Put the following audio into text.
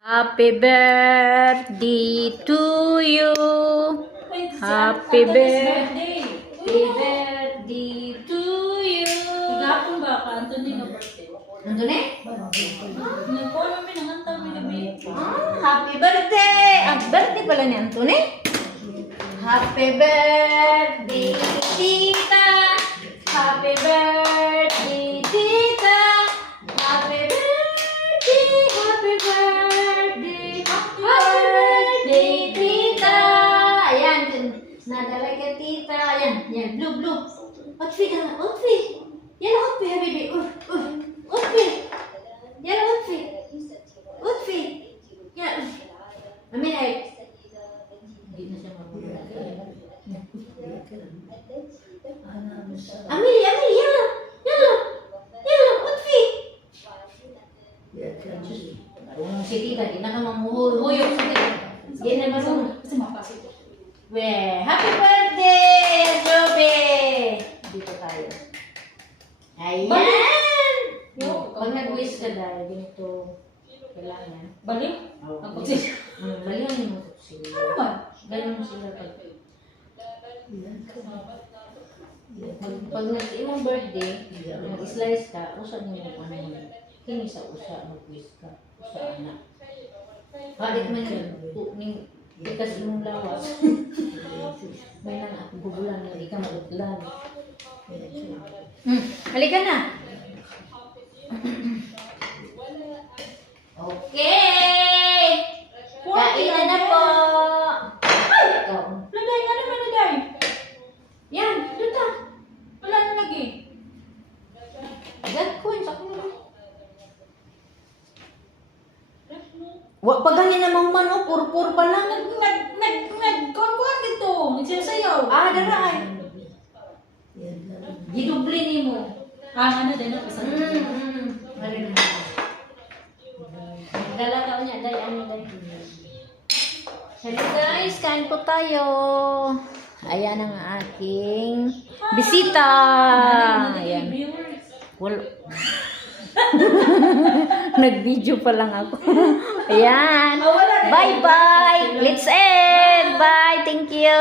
Happy birthday to you. Happy birthday. Happy birthday to you. Gapon ba ka? Anthony nga birthday. Anthony? Nagkuhan namin ang antaw ni gabi. Happy birthday! Ang birthday pala ni Anthony. Happy birthday, tita. Happy birthday, tita. Happy birthday, happy birthday. Happy birthday, tita. Ayan, nadala ka tita. Ayan, ayan, blue. Outfit na, outfit. Yan ang outfit, habibi. Outfit. Yan ang outfit. Outfit. Yan. Amin ay. Hindi na siya mabula. Amin, yellow. Outfit. Si tita, di na ka mamuhuyok sa tita. Yan na marunong. Kasi mapasok. Happy birthday, Jobe! Dito tayo. Ayan! Pag nag-wish ka dahil, ganito, kailangan. Baliw? Oh, Ang pagsin. baliwan mo sila. Ano ba? Ganun mo sila pag... Pag nag-imong birthday, nag-slice ka, usa niyo mo ano mo. Kini sa usa, mag-wish ka. Usa anak. Balik man yun. Ikas imong lawas. May nang ako bubulan na ikaw magutlan. Halika na. Okay. Kain na po. Ikaw. Laday, ano ba laday? Yan, duta. Wala na lagi. Gagawin sa kulo. Wa pa gani namang man, purpur pa lang. Nagkuhan dito. Nagsasayaw. Dara ay. Gidubli nimo. Ano din ako sa Dala ka niya, day. Hello guys, kain po tayo. Ayan ang aking bisita. Ayan. Wala. Nag-video pa lang ako. Ayan. Bye-bye. Let's end. Bye. Thank you.